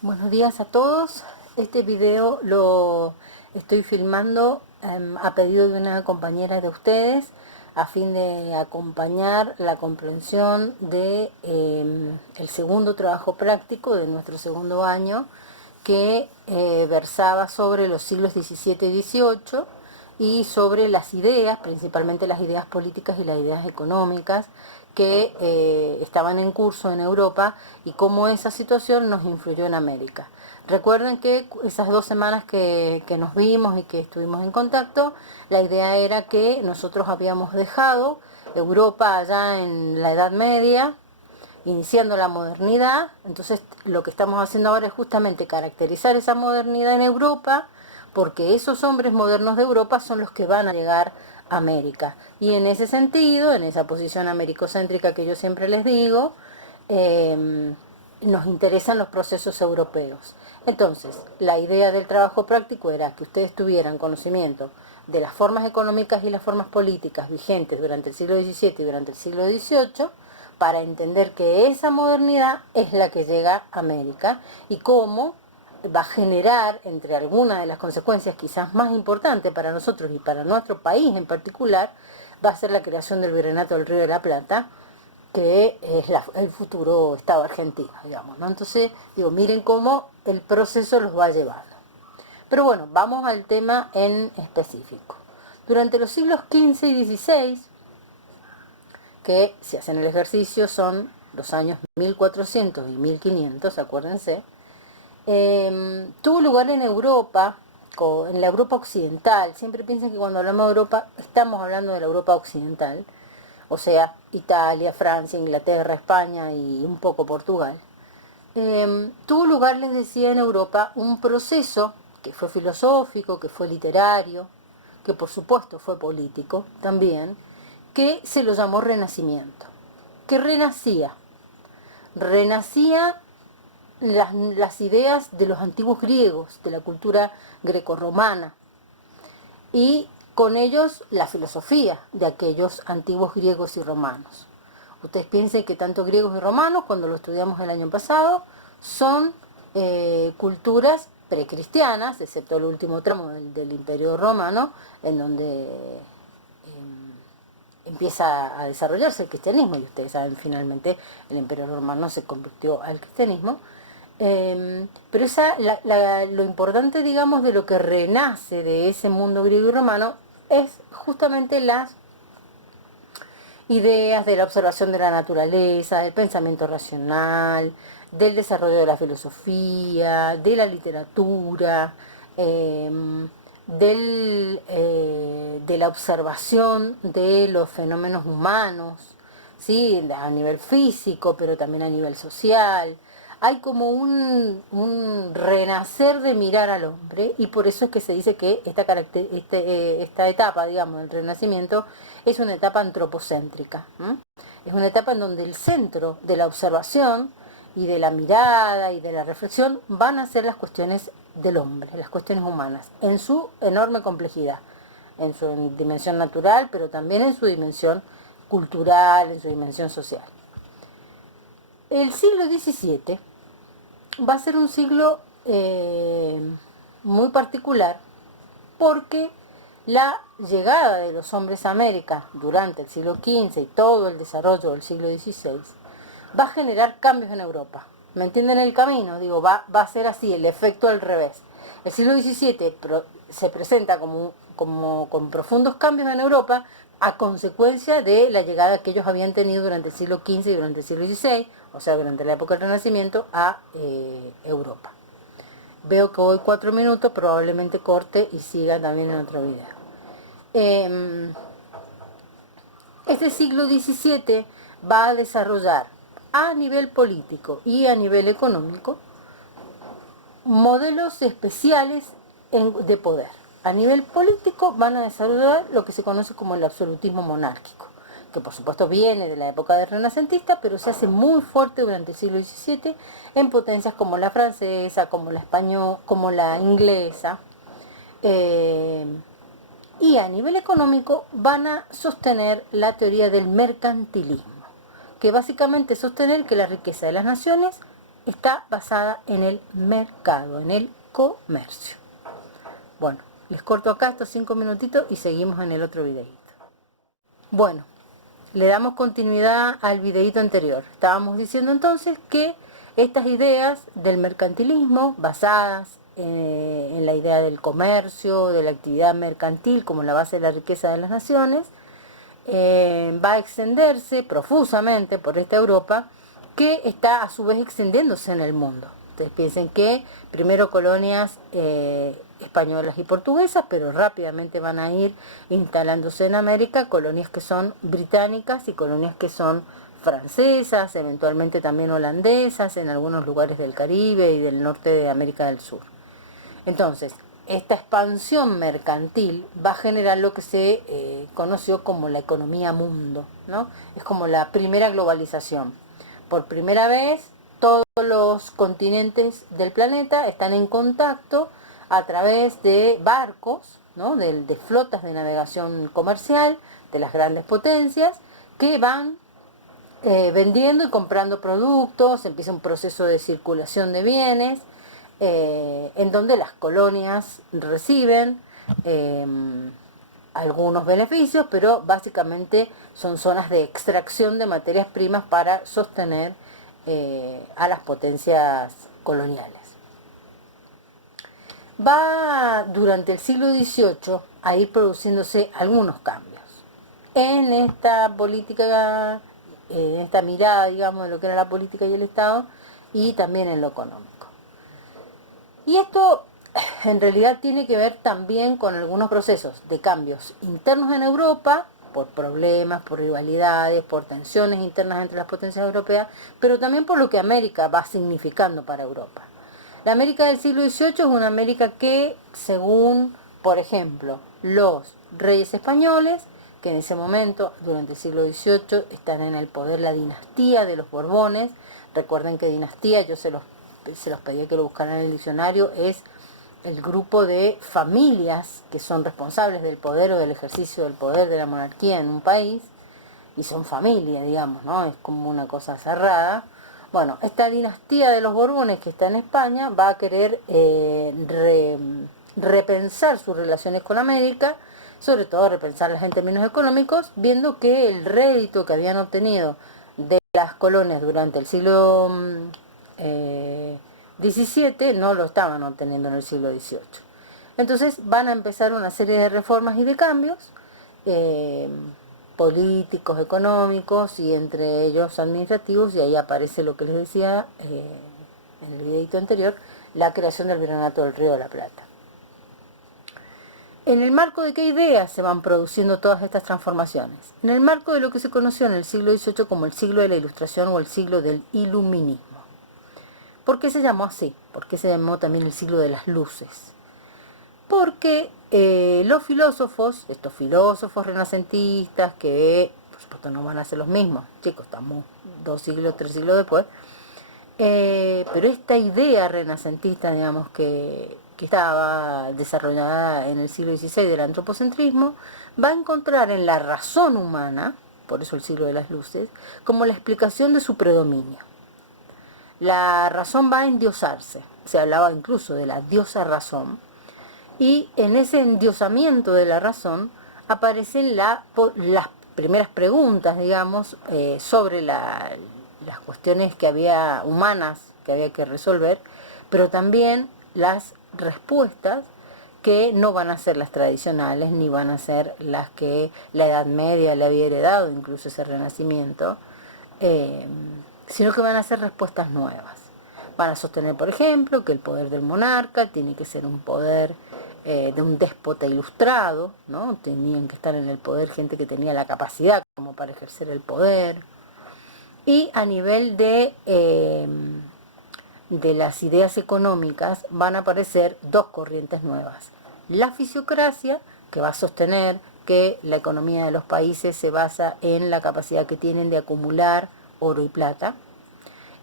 Buenos días a todos. Este video lo estoy filmando a pedido de una compañera de ustedes a fin de acompañar la comprensión de el segundo trabajo práctico de nuestro segundo año que versaba sobre los siglos XVII y XVIII y sobre las ideas, principalmente las ideas políticas y las ideas económicas que estaban en curso en Europa y cómo esa situación nos influyó en América. Recuerden que esas 2 semanas que nos vimos y que estuvimos en contacto, la idea era que nosotros habíamos dejado Europa allá en la Edad Media, iniciando la modernidad. Entonces lo que estamos haciendo ahora es justamente caracterizar esa modernidad en Europa, porque esos hombres modernos de Europa son los que van a llegar a América. Y en ese sentido, en esa posición americocéntrica que yo siempre les digo, nos interesan los procesos europeos. Entonces, la idea del trabajo práctico era que ustedes tuvieran conocimiento de las formas económicas y las formas políticas vigentes durante el siglo XVII y durante el siglo XVIII, para entender que esa modernidad es la que llega a América y cómo va a generar, entre algunas de las consecuencias quizás más importantes para nosotros y para nuestro país en particular, va a ser la creación del Virreinato del Río de la Plata, que es el futuro Estado argentino, digamos, ¿no? Entonces, digo, miren cómo el proceso los va llevando. Pero bueno, vamos al tema en específico. Durante los siglos XV y XVI, que si hacen el ejercicio son los años 1400 y 1500, acuérdense, tuvo lugar en Europa, en la Europa occidental. Siempre piensen que cuando hablamos de Europa, estamos hablando de la Europa occidental, o sea, Italia, Francia, Inglaterra, España y un poco Portugal. Tuvo lugar, les decía, en Europa un proceso que fue filosófico, que fue literario, que por supuesto fue político también, que se lo llamó Renacimiento. ¿Qué renacía? Renacía las ideas de los antiguos griegos, de la cultura grecorromana, y con ellos la filosofía de aquellos antiguos griegos y romanos. Ustedes piensen que tanto griegos y romanos, cuando lo estudiamos el año pasado, son culturas precristianas, excepto el último tramo del Imperio Romano, en donde empieza a desarrollarse el cristianismo, y ustedes saben, finalmente el Imperio Romano se convirtió al cristianismo. Pero lo importante, digamos, de lo que renace de ese mundo griego y romano es justamente las ideas de la observación de la naturaleza, del pensamiento racional, del desarrollo de la filosofía, de la literatura, de la observación de los fenómenos humanos, ¿sí? A nivel físico, pero también a nivel social. Hay como un renacer de mirar al hombre, y por eso es que se dice que esta etapa, digamos, del Renacimiento es una etapa antropocéntrica. Es una etapa en donde el centro de la observación y de la mirada y de la reflexión van a ser las cuestiones del hombre, las cuestiones humanas, en su enorme complejidad, en su dimensión natural, pero también en su dimensión cultural, en su dimensión social. El siglo XVII va a ser un siglo muy particular, porque la llegada de los hombres a América durante el siglo XV y todo el desarrollo del siglo XVI va a generar cambios en Europa. ¿Me entienden el camino? Digo, va a ser así, el efecto al revés. El siglo XVII se presenta con profundos cambios en Europa a consecuencia de la llegada que ellos habían tenido durante el siglo XV y durante el siglo XVI, o sea, durante la época del Renacimiento, a Europa. Veo que voy 4 minutos, probablemente corte y siga también en otro video. Este siglo XVII va a desarrollar a nivel político y a nivel económico modelos especiales de poder. A nivel político van a desarrollar lo que se conoce como el absolutismo monárquico, que por supuesto viene de la época del renacentista, pero se hace muy fuerte durante el siglo XVII en potencias como la francesa, como la española, como la inglesa. Y a nivel económico van a sostener la teoría del mercantilismo, que básicamente es sostener que la riqueza de las naciones está basada en el mercado, en el comercio. Bueno, les corto acá estos 5 minutitos y seguimos en el otro videito. Bueno, le damos continuidad al videito anterior. Estábamos diciendo entonces que estas ideas del mercantilismo, basadas en la idea del comercio, de la actividad mercantil como la base de la riqueza de las naciones, va a extenderse profusamente por esta Europa, que está a su vez extendiéndose en el mundo. Ustedes piensen que primero colonias españolas y portuguesas, pero rápidamente van a ir instalándose en América colonias que son británicas y colonias que son francesas, eventualmente también holandesas, en algunos lugares del Caribe y del norte de América del Sur. Entonces, esta expansión mercantil va a generar lo que se conoció como la economía mundo, ¿no? Es como la primera globalización. Por primera vez, todos los continentes del planeta están en contacto a través de barcos, ¿no? de flotas de navegación comercial de las grandes potencias que van vendiendo y comprando productos, empieza un proceso de circulación de bienes, en donde las colonias reciben algunos beneficios, pero básicamente son zonas de extracción de materias primas para sostener a las potencias coloniales. Va durante el siglo XVIII a ir produciéndose algunos cambios en esta política, en esta mirada, digamos, de lo que era la política y el Estado, y también en lo económico. Y esto en realidad tiene que ver también con algunos procesos de cambios internos en Europa, por problemas, por rivalidades, por tensiones internas entre las potencias europeas, pero también por lo que América va significando para Europa. La América del siglo XVIII es una América que, según, por ejemplo, los reyes españoles, que en ese momento, durante el siglo XVIII, están en el poder la dinastía de los Borbones. Recuerden que dinastía, yo se los pedí que lo buscaran en el diccionario, es el grupo de familias que son responsables del poder o del ejercicio del poder de la monarquía en un país, y son familia, digamos, ¿no? Es como una cosa cerrada. Bueno, esta dinastía de los Borbones que está en España va a querer repensar sus relaciones con América, sobre todo repensarlas en términos económicos, viendo que el rédito que habían obtenido de las colonias durante el siglo XVII no lo estaban obteniendo en el siglo XVIII. Entonces van a empezar una serie de reformas y de cambios políticos, económicos y entre ellos administrativos, y ahí aparece lo que les decía en el videito anterior, la creación del Virreinato del Río de la Plata. ¿En el marco de qué ideas se van produciendo todas estas transformaciones? En el marco de lo que se conoció en el siglo XVIII como el siglo de la Ilustración o el siglo del Iluminismo. ¿Por qué se llamó así? ¿Por qué se llamó también el siglo de las luces? Porque los filósofos, estos filósofos renacentistas, que por supuesto no van a ser los mismos, chicos, estamos 2 siglos, 3 siglos después, pero esta idea renacentista, digamos, que estaba desarrollada en el siglo XVI del antropocentrismo, va a encontrar en la razón humana, por eso el siglo de las luces, como la explicación de su predominio. La razón va a endiosarse, se hablaba incluso de la diosa razón, y en ese endiosamiento de la razón aparecen las primeras preguntas, digamos, sobre las cuestiones que había humanas que había que resolver, pero también las respuestas que no van a ser las tradicionales, ni van a ser las que la Edad Media le había heredado, incluso ese Renacimiento, sino que van a ser respuestas nuevas. Van a sostener, por ejemplo, que el poder del monarca tiene que ser un poder de un déspota ilustrado, ¿no? Tenían que estar en el poder gente que tenía la capacidad como para ejercer el poder. Y a nivel de las ideas económicas van a aparecer dos corrientes nuevas. La fisiocracia, que va a sostener que la economía de los países se basa en la capacidad que tienen de acumular oro y plata,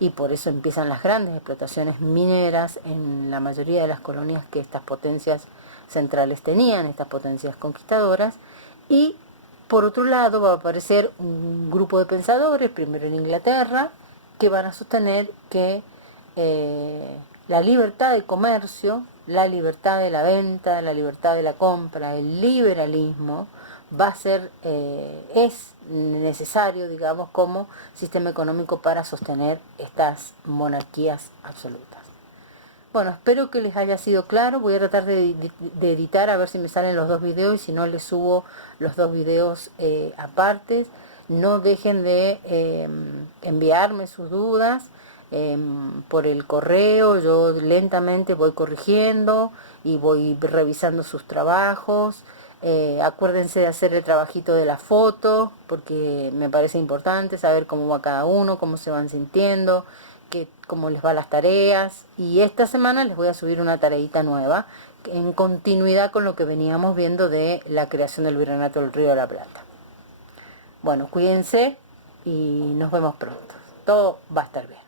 y por eso empiezan las grandes explotaciones mineras en la mayoría de las colonias que estas potencias centrales tenían, estas potencias conquistadoras. Y por otro lado va a aparecer un grupo de pensadores, primero en Inglaterra, que van a sostener que la libertad de comercio, la libertad de la venta, la libertad de la compra, el liberalismo, va a ser, es necesario, digamos, como sistema económico para sostener estas monarquías absolutas. Bueno, espero que les haya sido claro. Voy a tratar de editar a ver si me salen los dos videos y si no les subo los dos videos aparte. No dejen de enviarme sus dudas por el correo. Yo lentamente voy corrigiendo y voy revisando sus trabajos. Acuérdense de hacer el trabajito de la foto porque me parece importante saber cómo va cada uno, cómo se van sintiendo, cómo les van las tareas. Y esta semana les voy a subir una tareita nueva en continuidad con lo que veníamos viendo de la creación del Virreinato del Río de la Plata. Bueno, cuídense y nos vemos pronto. Todo va a estar bien.